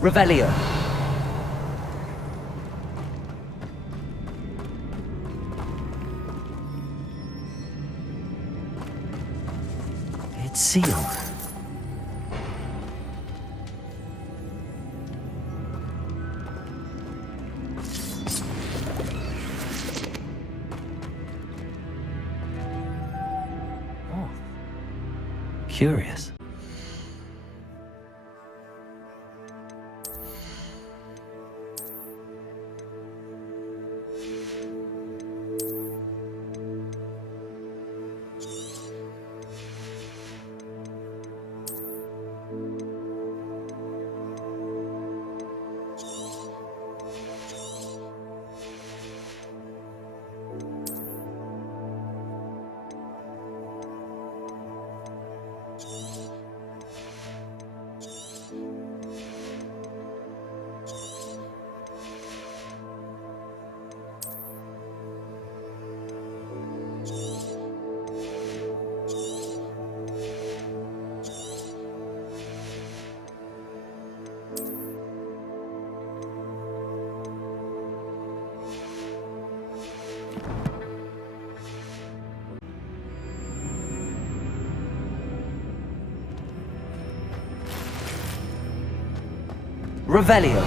Revelio. It's sealed. Oh. Curious. Revelio.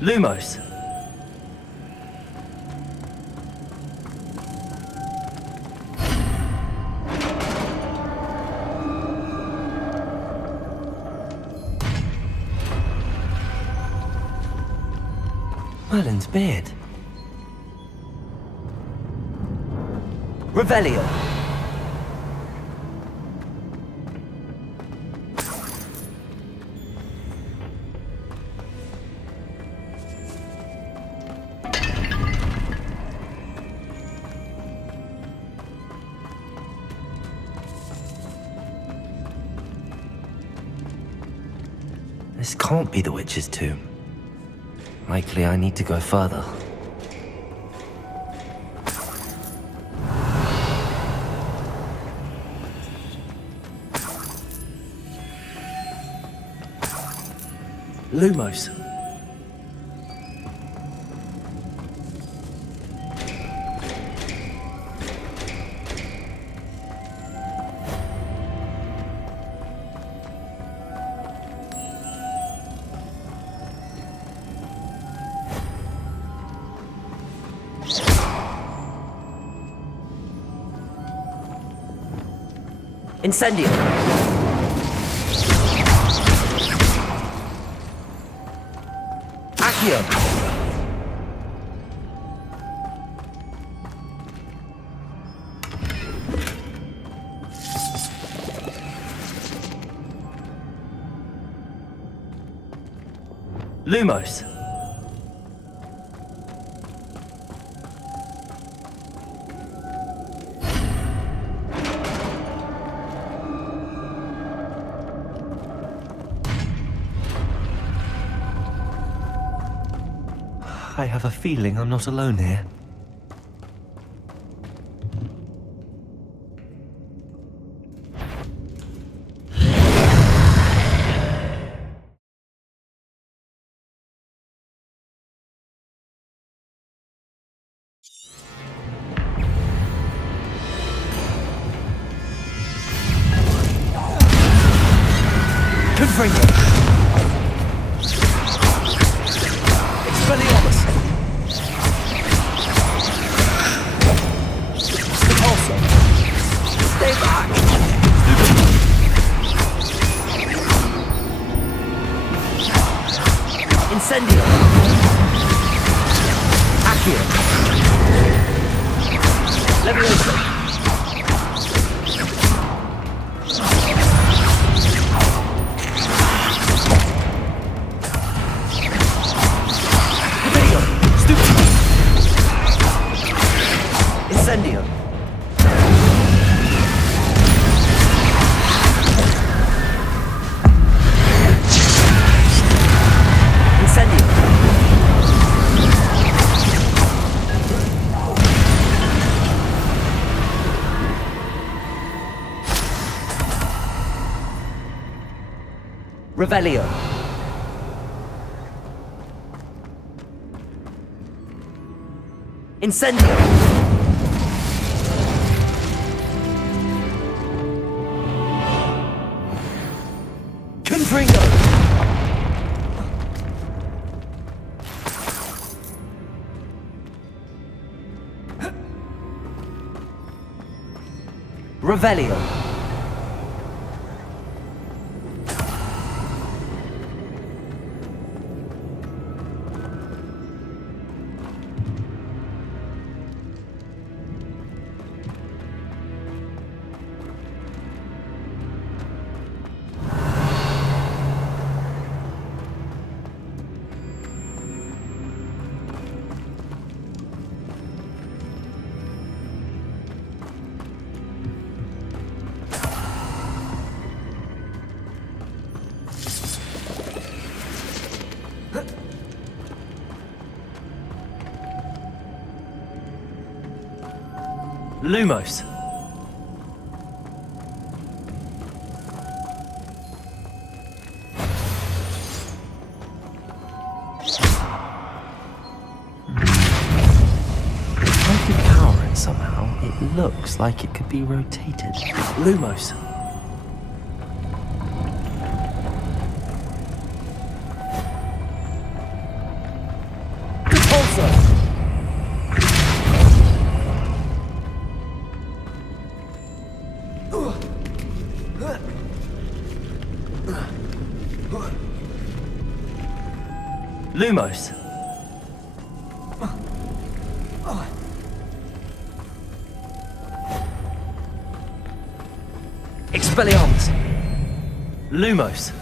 Lumos. Merlin's beard. Revelio. This can't be the witch's tomb. Likely I need to go further. Lumos. Incendio. Accio. Lumos. I have a feeling I'm not alone here. Confringo. Expelliarmus. Repulsor. Stay back. Incendio. Accio. Leviosa. Incendio. Incendio. Revelio. Incendio. Confringo. Revelio. Lumos. If I could power it somehow, it looks like it could be rotated. Lumos. Lumos. Expelliarmus. Lumos.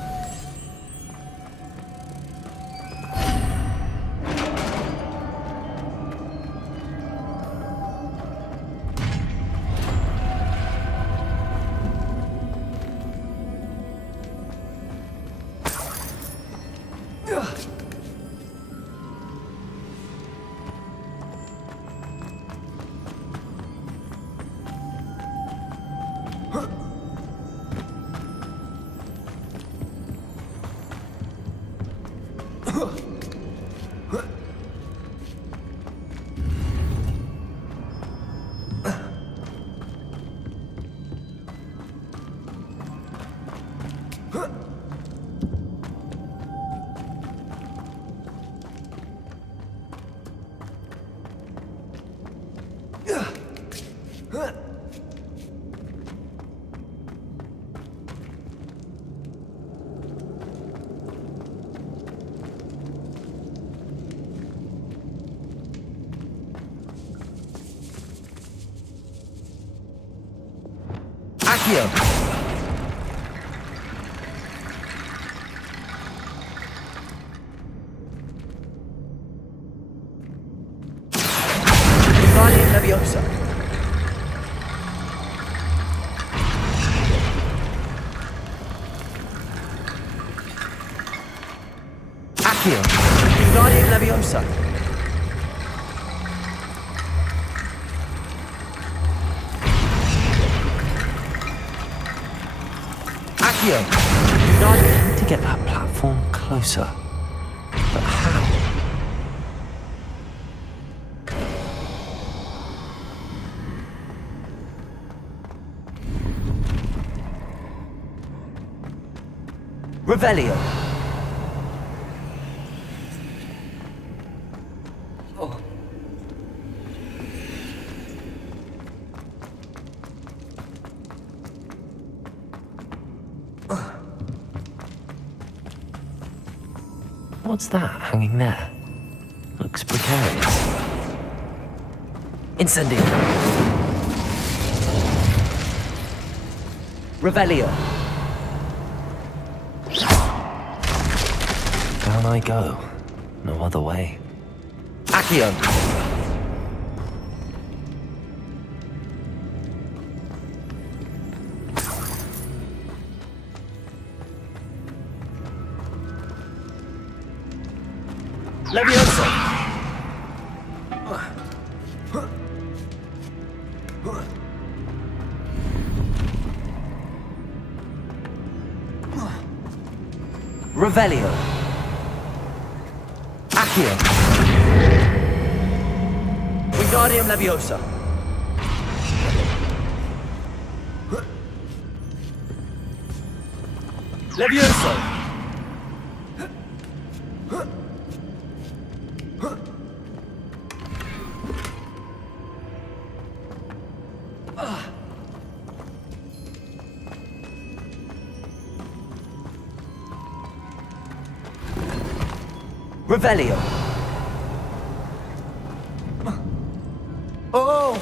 Accio. Guardian Leviosa. Accio. Guardian Leviosa. Accio. I need to get that platform closer. But how? Revelio. Oh. What's that hanging there? Looks precarious. Incendio. Revelio. Down I go. No other way. Accio. Leviosa. Revelio. Accio. Wingardium Leviosa. Levioso. Revelio. Oh!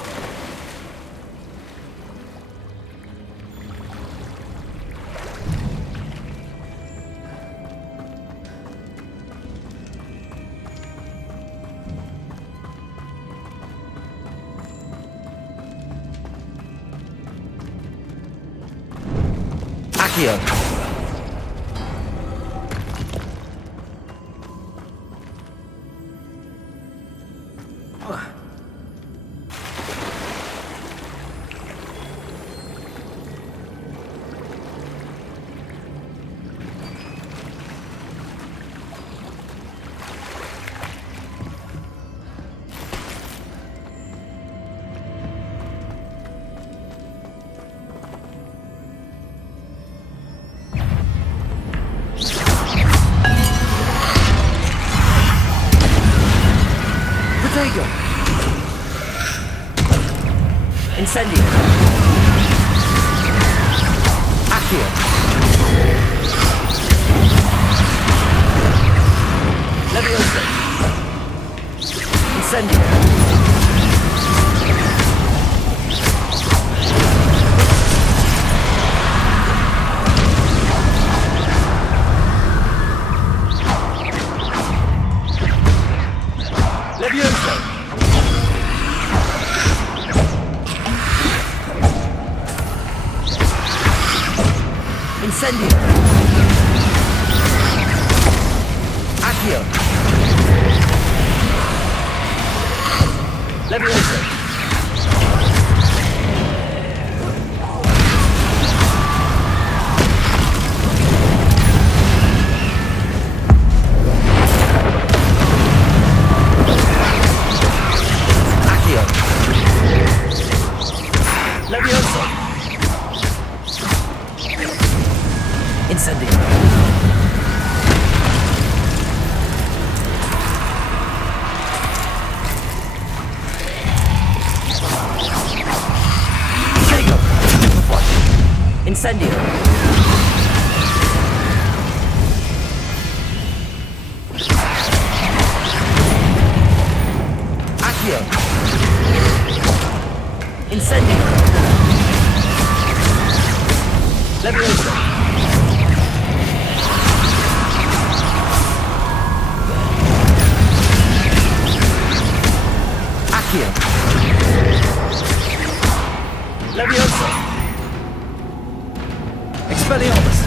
Accio. Incendio. Accio. Leviosa. Incendio. Leviosa. Incendio. Accio. Leviosa. Accio. Leviosa. Incendio. Incendio. Accio. Incendio. Leviosa. Accio. Leviosa. Expelliarmus.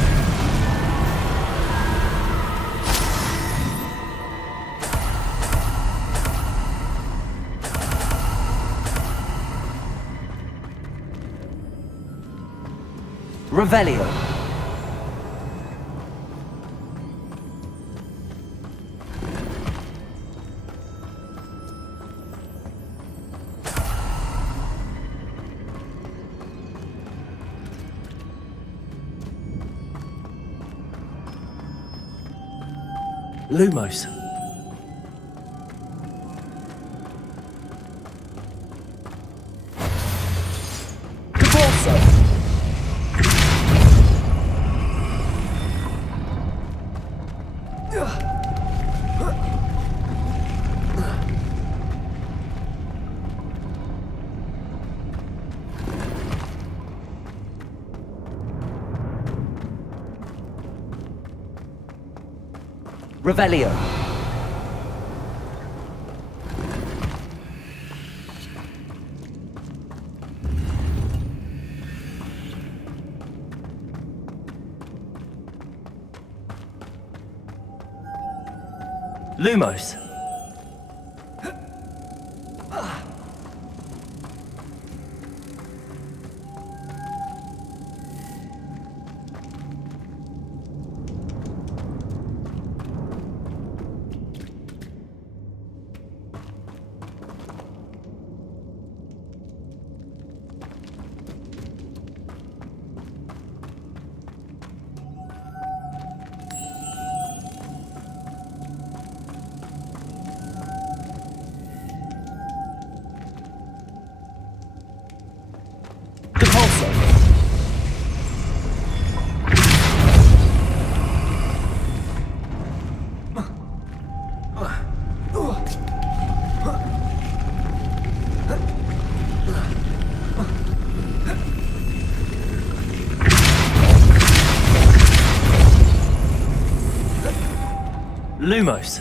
Revelio. Lumos. Caborso. Revelio. Lumos. Lumos.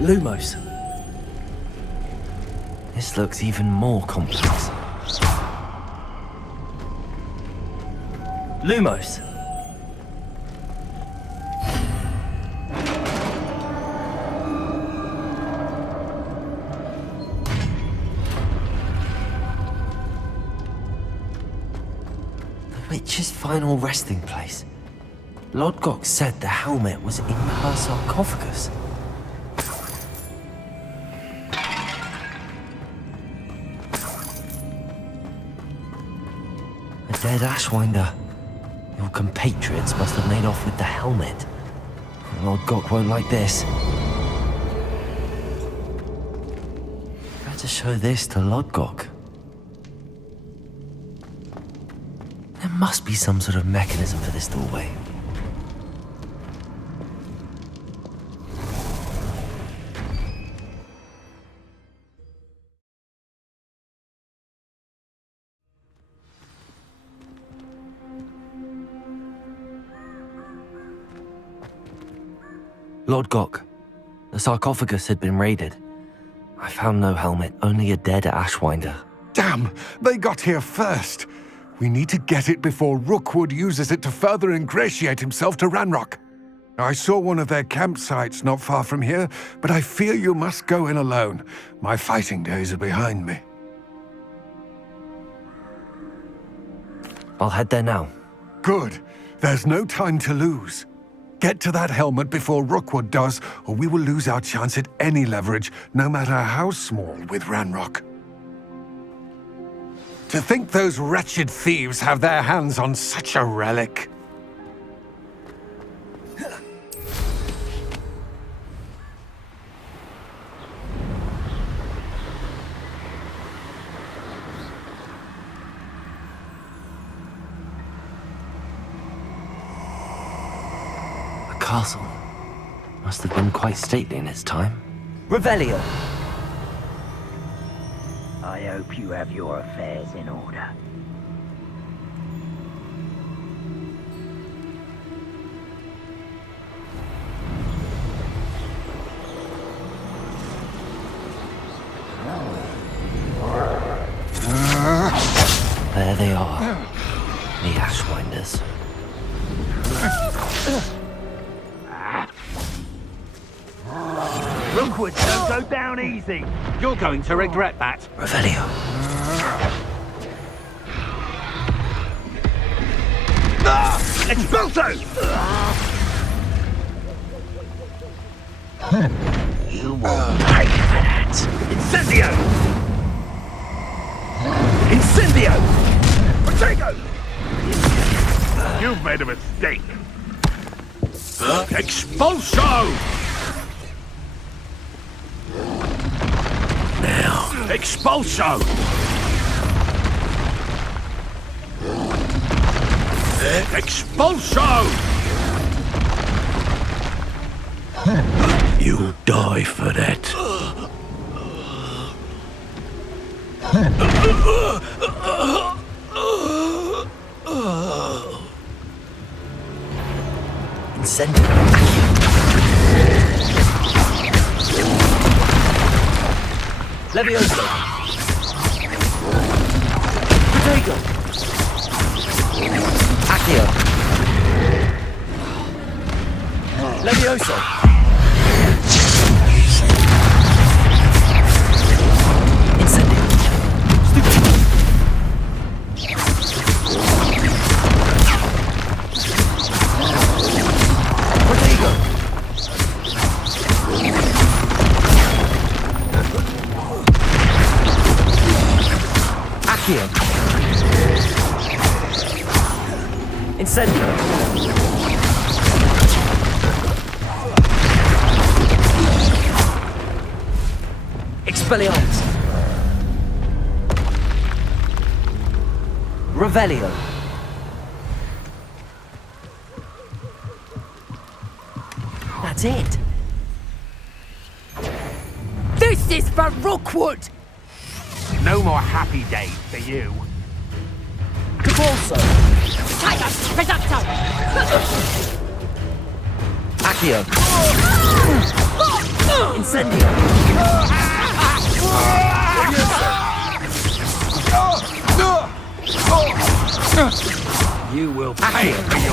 Lumos. This looks even more complex. Lumos. The witch's final resting place. Lodgok said the helmet was in her sarcophagus. Dead Ashwinder. Your compatriots must have made off with the helmet. Lodgok won't like this. Better show this to Lodgok. There must be some sort of mechanism for this doorway. Lodgok, the sarcophagus had been raided. I found no helmet, only a dead Ashwinder. Damn! They got here first! We need to get it before Rookwood uses it to further ingratiate himself to Ranrock. I saw one of their campsites not far from here, but I fear you must go in alone. My fighting days are behind me. I'll head there now. Good. There's no time to lose. Get to that helmet before Rookwood does, or we will lose our chance at any leverage, no matter how small, with Ranrock. To think those wretched thieves have their hands on such a relic. Castle must have been quite stately in its time. Revelio. I hope you have your affairs in order. There they are, the Ashwinders. Rookwood, don't go down easy. You're going to regret that. Revelio. Expulso! You will pay for that. Incendio! Incendio! Protego! You've made a mistake. Expulso! Now, expulso! Expulso! You'll die for that. Incendio. Levioso. Protego. Accio. Levioso. Incendio. Stupid. Expelliarmus! Revelio! That's it! This is for Rookwood! No more happy days for you. Cabalso! Tiger! Risotto! Accio! Incendio! You will pay for your...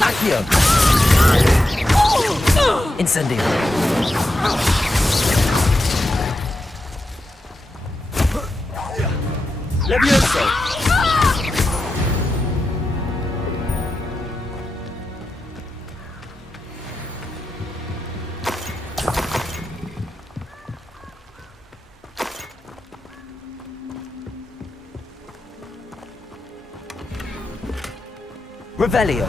Accio! Incendio! Levioso! Revelio!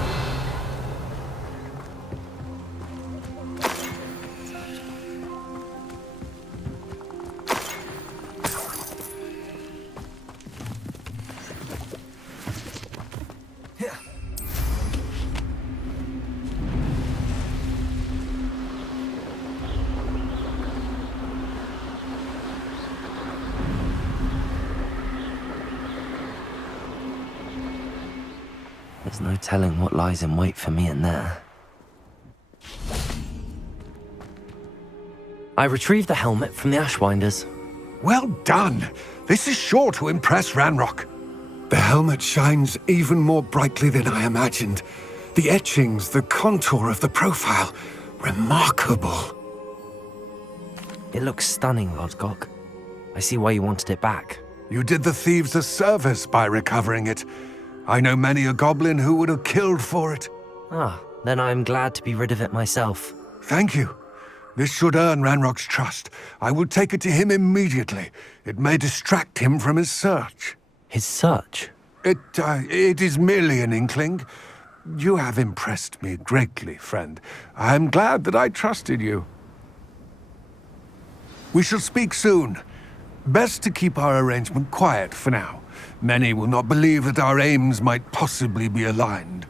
There's no telling what lies in wait for me in there. I retrieved the helmet from the Ashwinders. Well done. This is sure to impress Ranrock. The helmet shines even more brightly than I imagined. The etchings, the contour of the profile, remarkable. It looks stunning, Lodgok. I see why you wanted it back. You did the thieves a service by recovering it. I know many a goblin who would have killed for it. Ah, then I'm glad to be rid of it myself. Thank you. This should earn Ranrock's trust. I will take it to him immediately. It may distract him from his search. His search? It is merely an inkling. You have impressed me greatly, friend. I am glad that I trusted you. We shall speak soon. Best to keep our arrangement quiet for now. Many will not believe that our aims might possibly be aligned.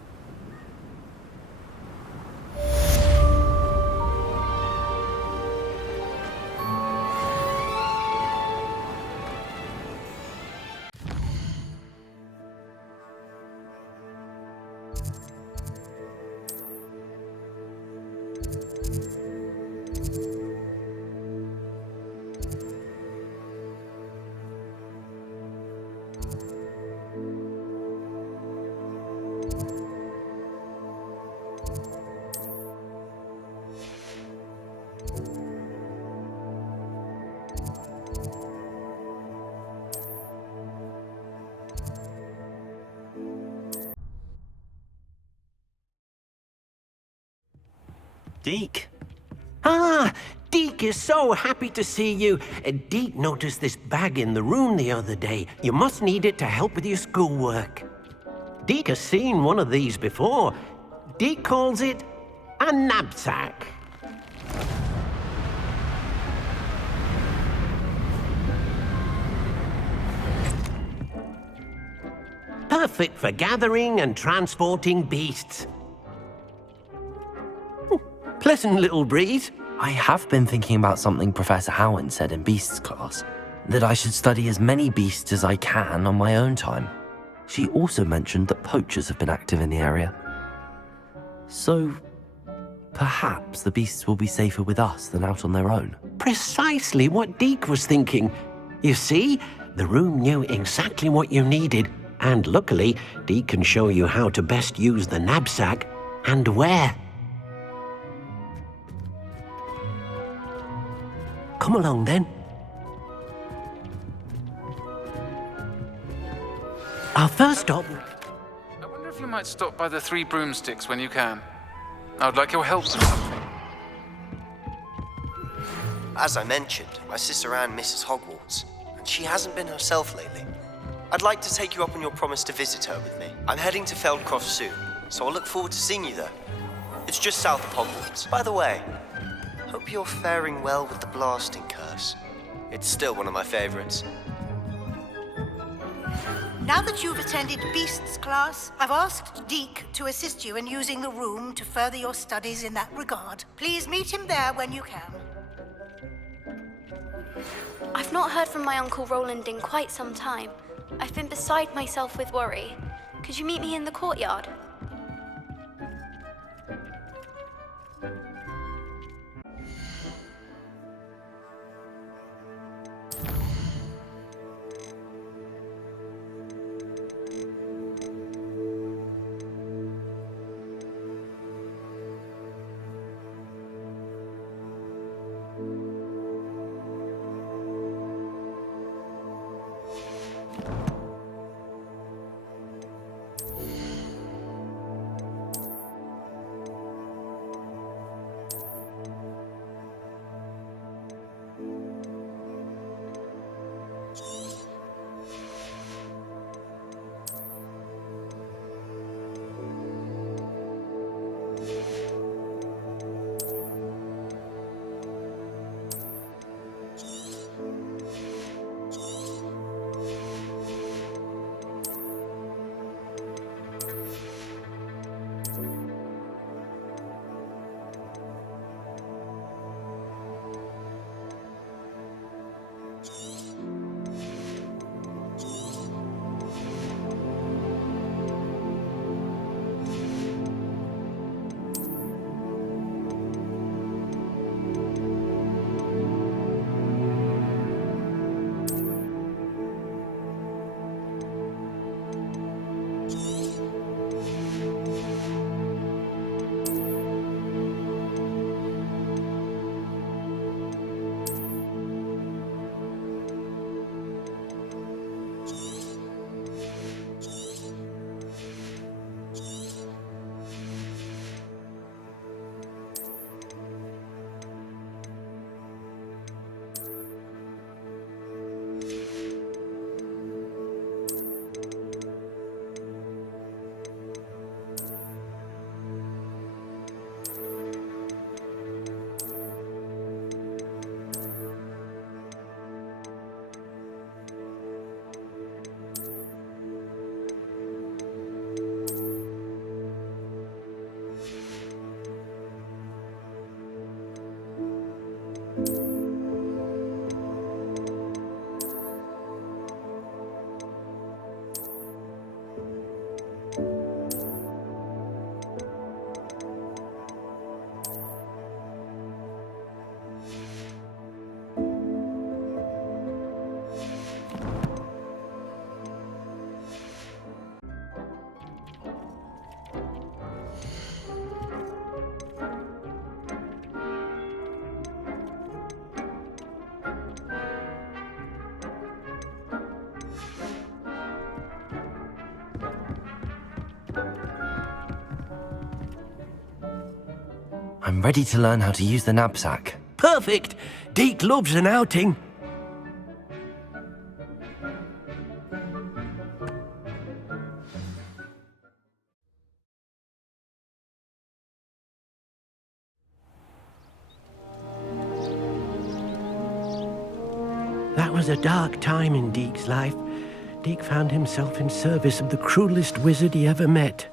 Deke. Ah, Deke is so happy to see you. Deke noticed this bag in the room the other day. You must need it to help with your schoolwork. Deke has seen one of these before. Deke calls it a knapsack. Perfect for gathering and transporting beasts. Pleasant little breeze. I have been thinking about something Professor Howen said in Beasts class, that I should study as many beasts as I can on my own time. She also mentioned that poachers have been active in the area. So, perhaps the beasts will be safer with us than out on their own. Precisely what Deke was thinking. You see, the room knew exactly what you needed, and luckily, Deke can show you how to best use the knapsack and where. Come along, then. Our first stop... I wonder if you might stop by the Three Broomsticks when you can. I would like your help with something. As I mentioned, my sister Anne misses Hogwarts, and she hasn't been herself lately. I'd like to take you up on your promise to visit her with me. I'm heading to Feldcroft soon, so I'll look forward to seeing you there. It's just south of Hogwarts. By the way, hope you're faring well with the blasting curse. It's still one of my favorites. Now that you've attended Beasts class, I've asked Deke to assist you in using the room to further your studies in that regard. Please meet him there when you can. I've not heard from my Uncle Roland in quite some time. I've been beside myself with worry. Could you meet me in the courtyard? I'm ready to learn how to use the knapsack. Perfect! Deke loves an outing. That was a dark time in Deke's life. Deke found himself in service of the cruelest wizard he ever met.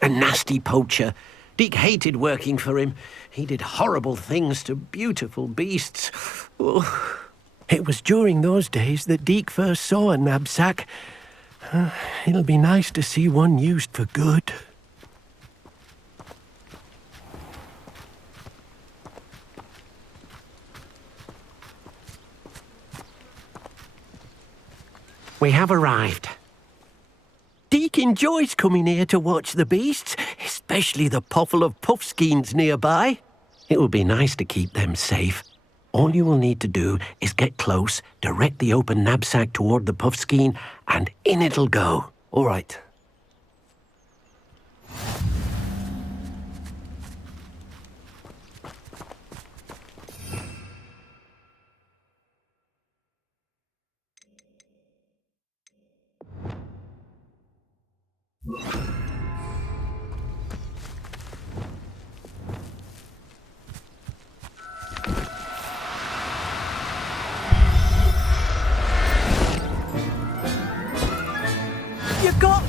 A nasty poacher. Deke hated working for him. He did horrible things to beautiful beasts. Oh. It was during those days that Deke first saw a knapsack. It'll be nice to see one used for good. We have arrived. Deke enjoys coming here to watch the beasts, especially the potful of puffskeins nearby. It will be nice to keep them safe. All you will need to do is get close, direct the open knapsack toward the puffskein, and in it'll go. All right.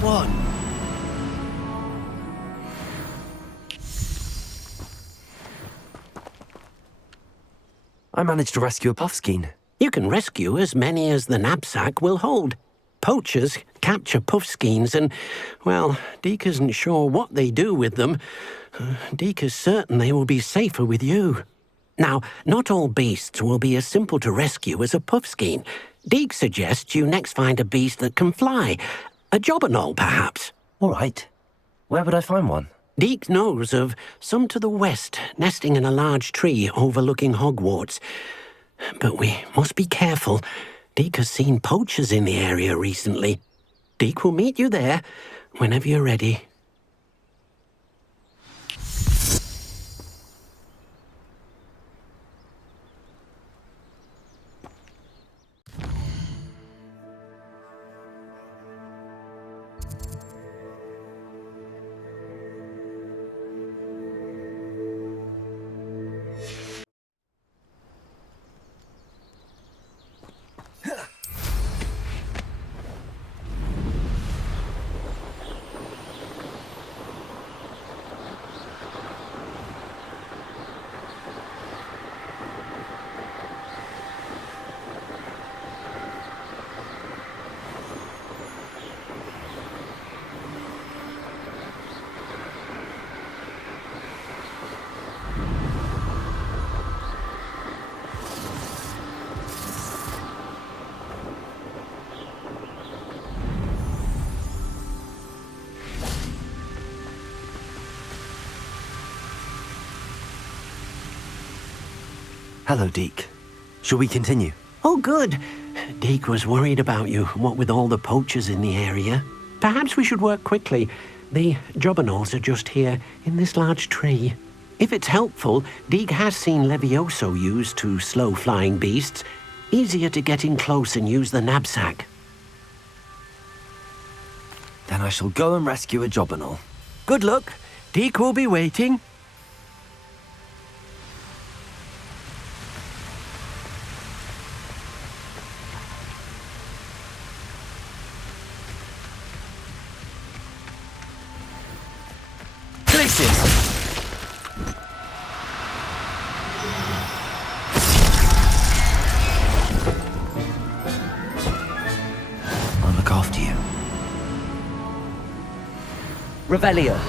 one. I managed to rescue a puffskein. You can rescue as many as the knapsack will hold. Poachers capture puffskeins and, well, Deke isn't sure what they do with them. Deke is certain they will be safer with you. Now, not all beasts will be as simple to rescue as a puffskein. Deke suggests you next find a beast that can fly. A jobberknoll, perhaps. All right. Where would I find one? Deke knows of some to the west, nesting in a large tree overlooking Hogwarts. But we must be careful. Deke has seen poachers in the area recently. Deke will meet you there whenever you're ready. Hello, Deke. Shall we continue? Oh, good. Deke was worried about you, what with all the poachers in the area. Perhaps we should work quickly. The jobberknolls are just here, in this large tree. If it's helpful, Deke has seen Levioso used to slow flying beasts. Easier to get in close and use the knapsack. Then I shall go and rescue a jobberknoll. Good luck. Deke will be waiting. I'll look after you. Revelio.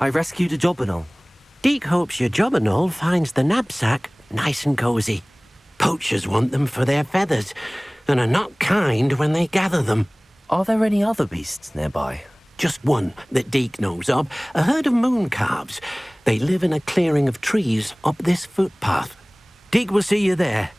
I rescued a jobberknoll. Deke hopes your jobberknoll finds the knapsack nice and cozy. Poachers want them for their feathers, and are not kind when they gather them. Are there any other beasts nearby? Just one that Deke knows of, a herd of moon calves. They live in a clearing of trees up this footpath. Deke will see you there.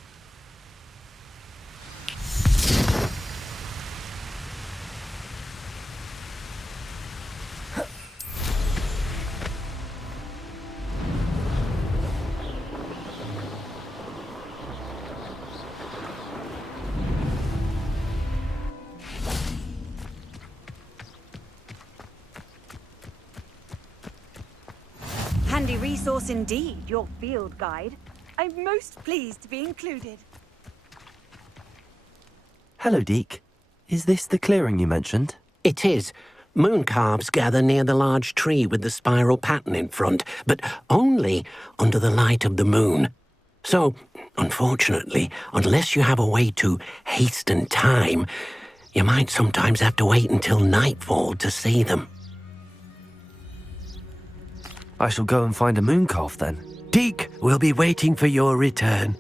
Handy resource indeed, your field guide. I'm most pleased to be included. Hello, Deke. Is this the clearing you mentioned? It is. Moon calves gather near the large tree with the spiral pattern in front, but only under the light of the moon. So, unfortunately, unless you have a way to hasten time, you might sometimes have to wait until nightfall to see them. I shall go and find a moon calf then. Deke will be waiting for your return.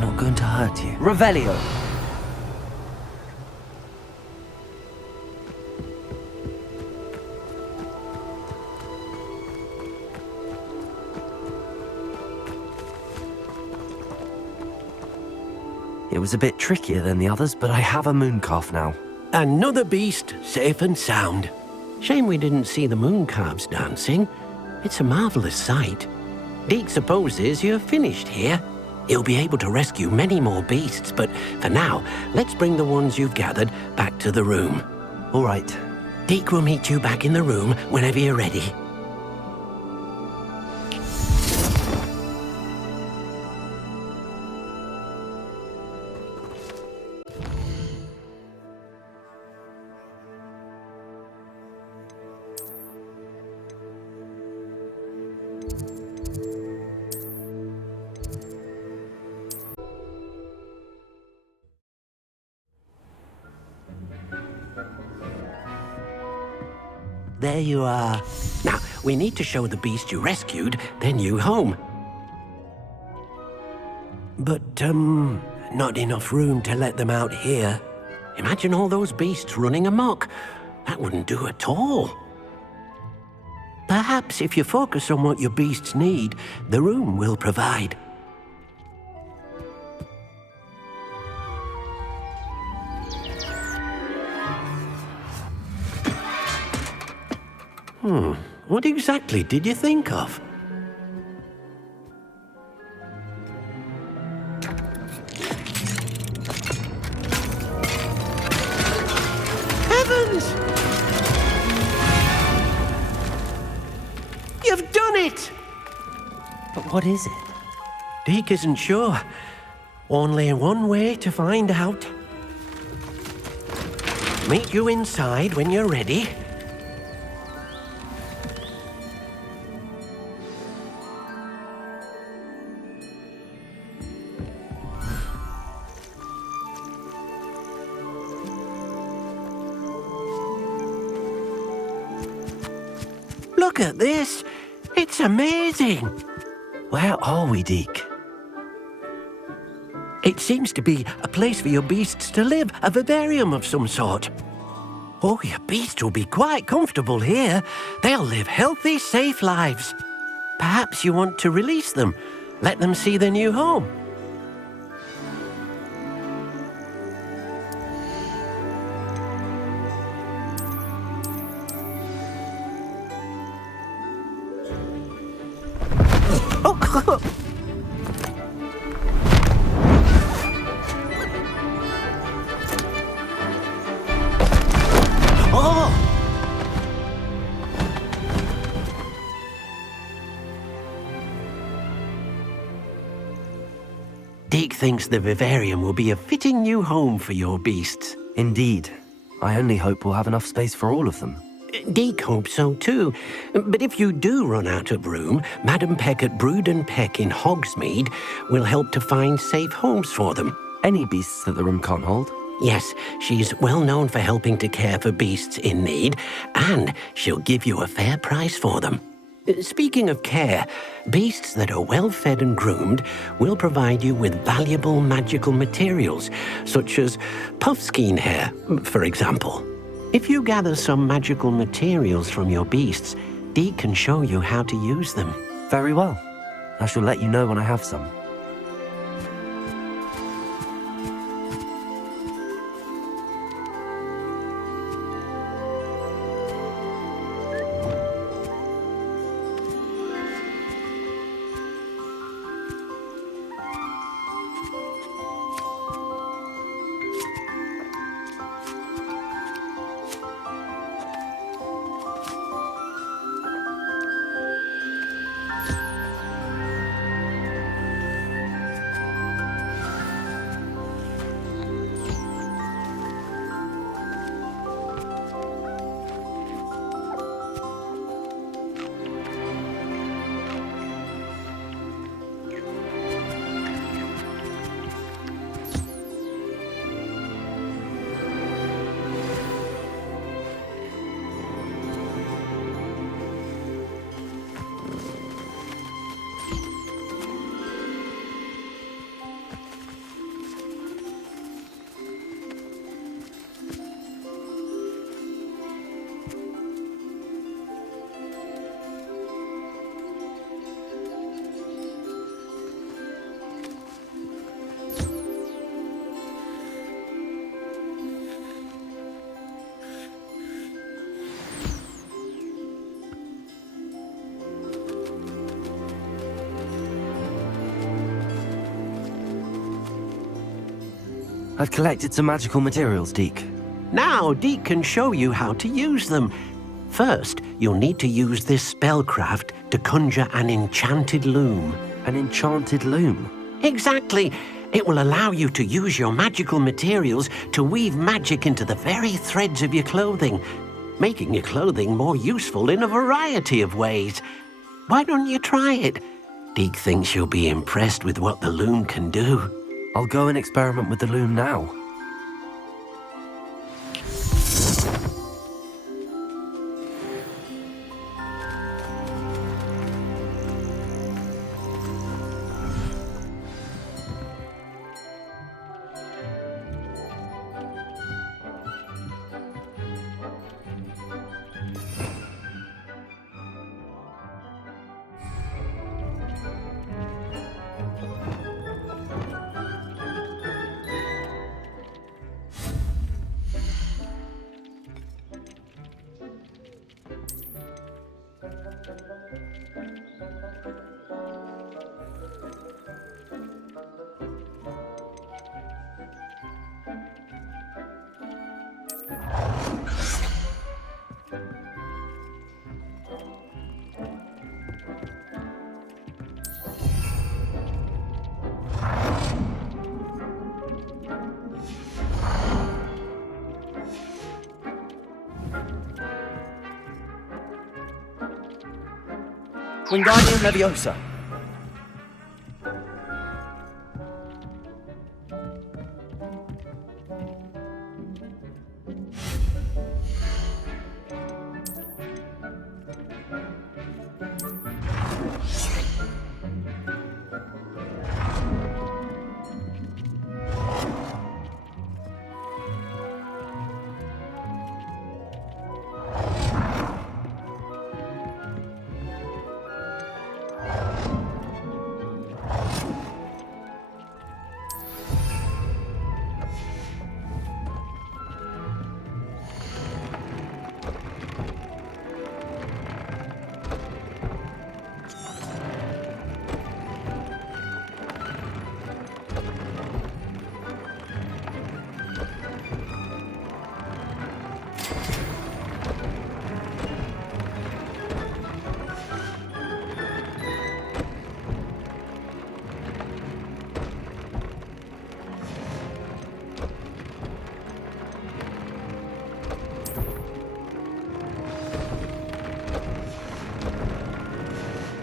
not going to hurt you. Revelio. It was a bit trickier than the others, but I have a mooncalf now. Another beast, safe and sound. Shame we didn't see the mooncalves dancing. It's a marvelous sight. Deke supposes you're finished here. He'll be able to rescue many more beasts, but for now, let's bring the ones you've gathered back to the room. All right. Deke will meet you back in the room whenever you're ready. There you are. Now, we need to show the beast you rescued their new home. But, not enough room to let them out here. Imagine all those beasts running amok. That wouldn't do at all. Perhaps if you focus on what your beasts need, the room will provide. What exactly did you think of? Heavens! You've done it! But what is it? Deke isn't sure. Only one way to find out. Meet you inside when you're ready. Look at this! It's amazing! Where are we, Deke? It seems to be a place for your beasts to live, a vivarium of some sort. Oh, your beasts will be quite comfortable here. They'll live healthy, safe lives. Perhaps you want to release them, let them see their new home. Deke thinks the vivarium will be a fitting new home for your beasts. Indeed. I only hope we'll have enough space for all of them. Deke hopes so too. But if you do run out of room, Madam Peck at Brood and Peck in Hogsmeade will help to find safe homes for them. Any beasts that the room can't hold? Yes, she's well known for helping to care for beasts in need, and she'll give you a fair price for them. Speaking of care, beasts that are well fed and groomed will provide you with valuable magical materials, such as puffskein hair, for example. If you gather some magical materials from your beasts, Deke can show you how to use them. Very well. I shall let you know when I have some. I've collected some magical materials, Deke. Now, Deke can show you how to use them. First, you'll need to use this spellcraft to conjure an enchanted loom. An enchanted loom? Exactly. It will allow you to use your magical materials to weave magic into the very threads of your clothing, making your clothing more useful in a variety of ways. Why don't you try it? Deke thinks you'll be impressed with what the loom can do. I'll go and experiment with the loom now. Wingardium Leviosa.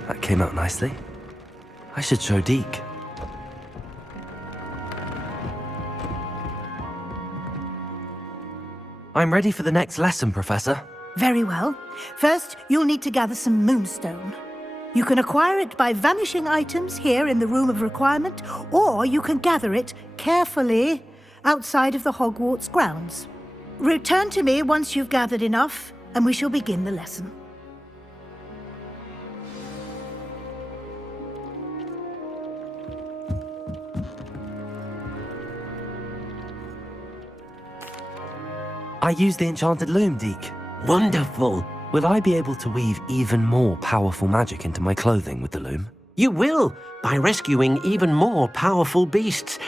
That came out nicely. I should show Deke. I'm ready for the next lesson, Professor. Very well. First, you'll need to gather some moonstone. You can acquire it by vanishing items here in the Room of Requirement, or you can gather it carefully outside of the Hogwarts grounds. Return to me once you've gathered enough, and we shall begin the lesson. I used the enchanted loom, Deke. Wonderful. Will I be able to weave even more powerful magic into my clothing with the loom? You will, by rescuing even more powerful beasts.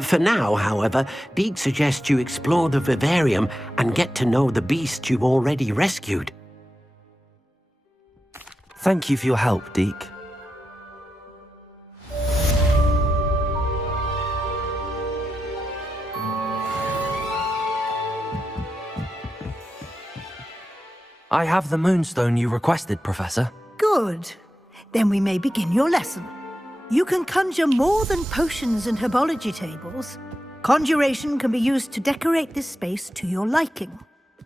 For now, however, Deke suggests you explore the vivarium and get to know the beasts you've already rescued. Thank you for your help, Deke. I have the moonstone you requested, Professor. Good. Then we may begin your lesson. You can conjure more than potions and herbology tables. Conjuration can be used to decorate this space to your liking.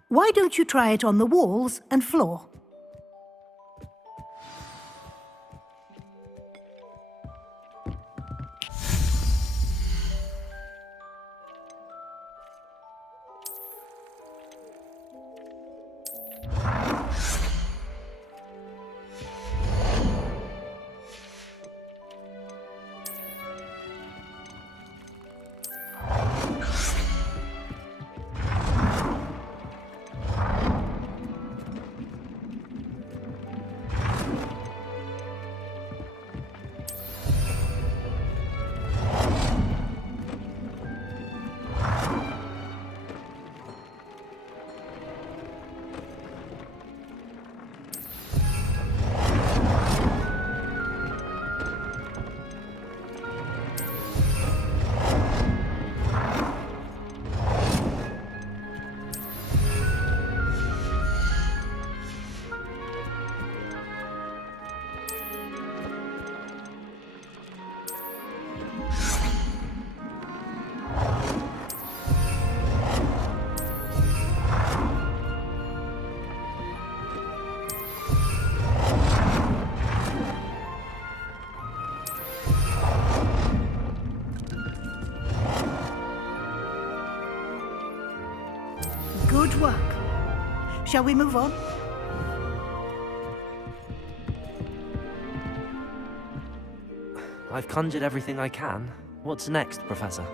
Why don't you try it on the walls and floor? Good work. Shall we move on? I've conjured everything I can. What's next, Professor?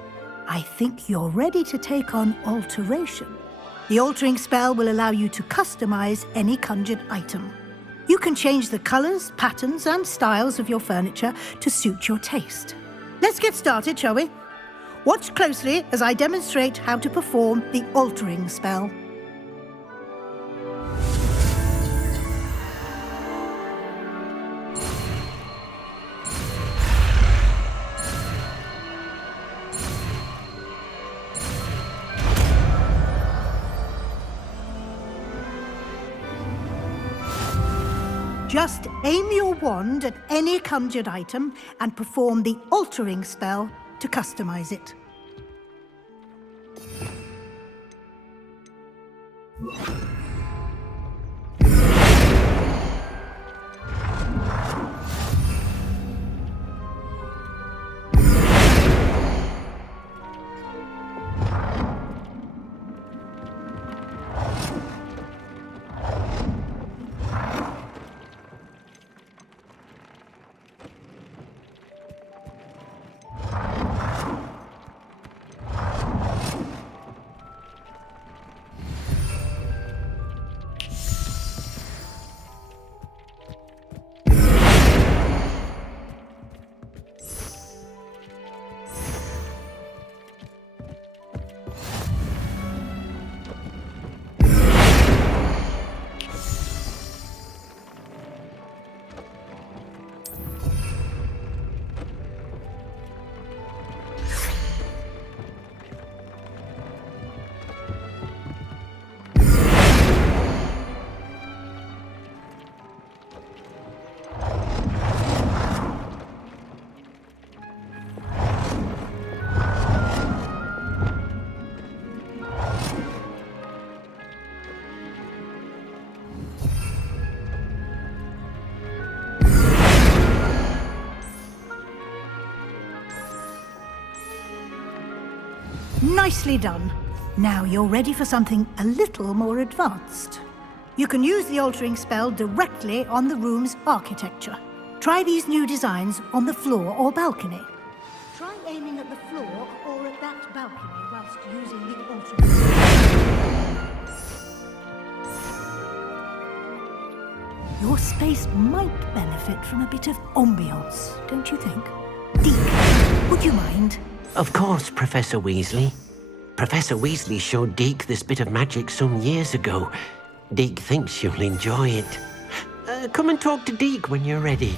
I think you're ready to take on alteration. The altering spell will allow you to customize any conjured item. You can change the colors, patterns, and styles of your furniture to suit your taste. Let's get started, shall we? Watch closely as I demonstrate how to perform the altering spell. Just aim your wand at any conjured item and perform the altering spell to customize it. Nicely done. Now you're ready for something a little more advanced. You can use the altering spell directly on the room's architecture. Try these new designs on the floor or balcony. Try aiming at the floor or at that balcony whilst using the altering spell. Your space might benefit from a bit of ambiance, don't you think? Deke, would you mind? Of course, Professor Weasley. Professor Weasley showed Deke this bit of magic some years ago. Deke thinks you'll enjoy it. Come and talk to Deke when you're ready.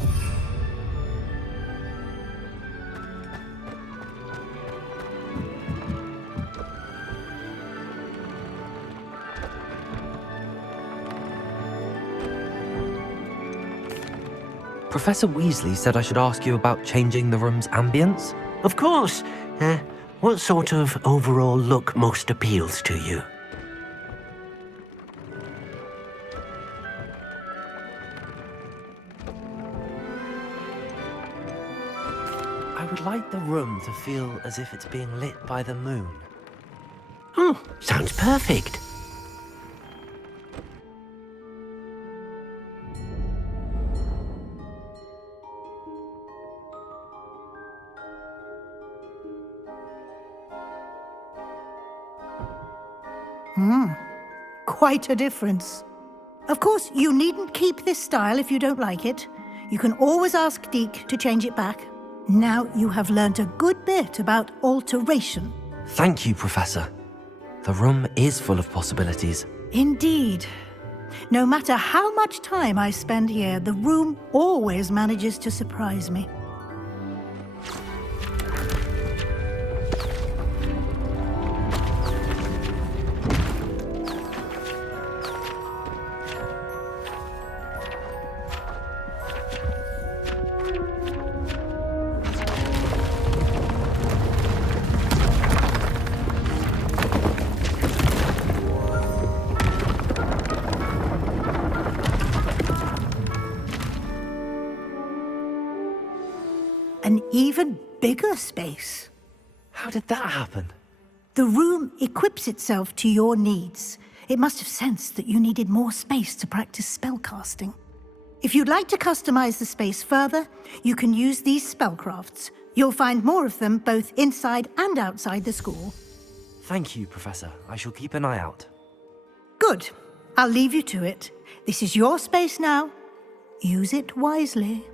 Professor Weasley said I should ask you about changing the room's ambience? Of course. What sort of overall look most appeals to you? I would like the room to feel as if it's being lit by the moon. Oh, sounds perfect. Quite a difference. Of course, you needn't keep this style if you don't like it. You can always ask Deke to change it back. Now you have learnt a good bit about alteration. Thank you, Professor. The room is full of possibilities. Indeed. No matter how much time I spend here, the room always manages to surprise me. even bigger space. How did that happen? The room equips itself to your needs. It must have sensed that you needed more space to practice spellcasting. If you'd like to customize the space further, you can use these spellcrafts. You'll find more of them both inside and outside the school. Thank you, Professor. I shall keep an eye out. Good. I'll leave you to it. This is your space now. Use it wisely.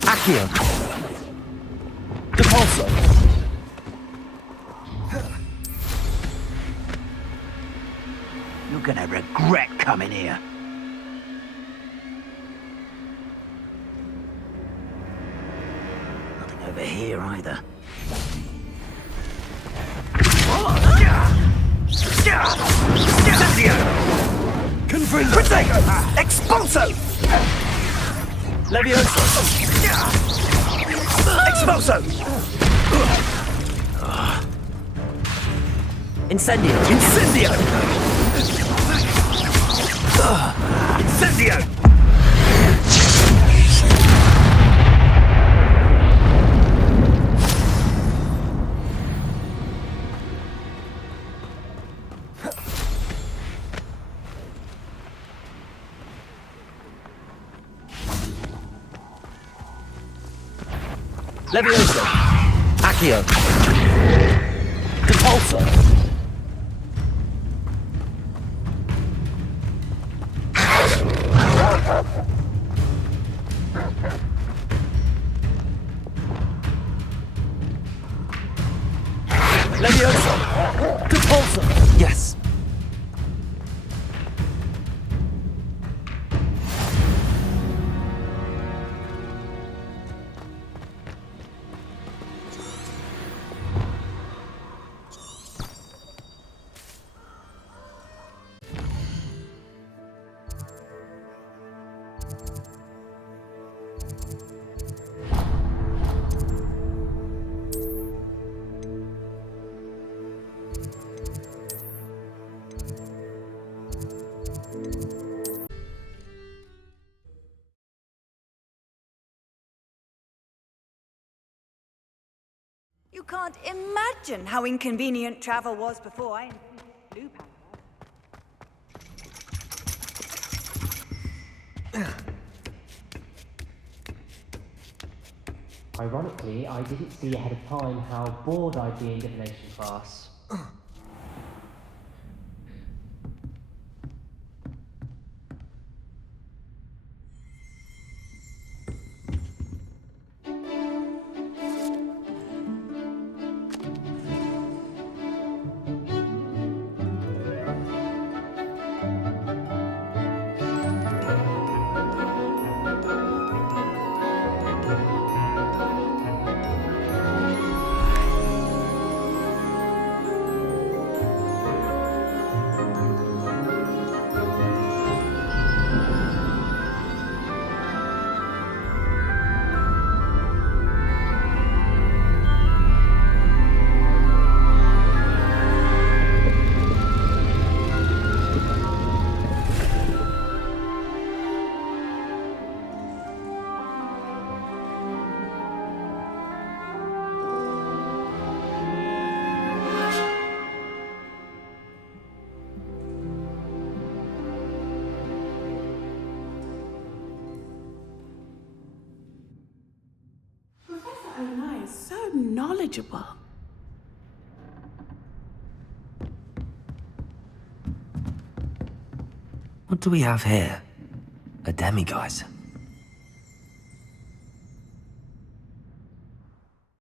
Accio! Depulso! You're gonna regret coming here. Nothing over here either. Confringo! Protego! Expulso! Levioso! Expulso! Incendio! Incendio! Incendio! Levioso! Accio! Depulso! Levioso! Depulso! Yes. You can't imagine how inconvenient travel was before I flew past. Ironically, I didn't see ahead of time how bored I'd be in divination class. knowledgeable. What do we have here? A demiguise.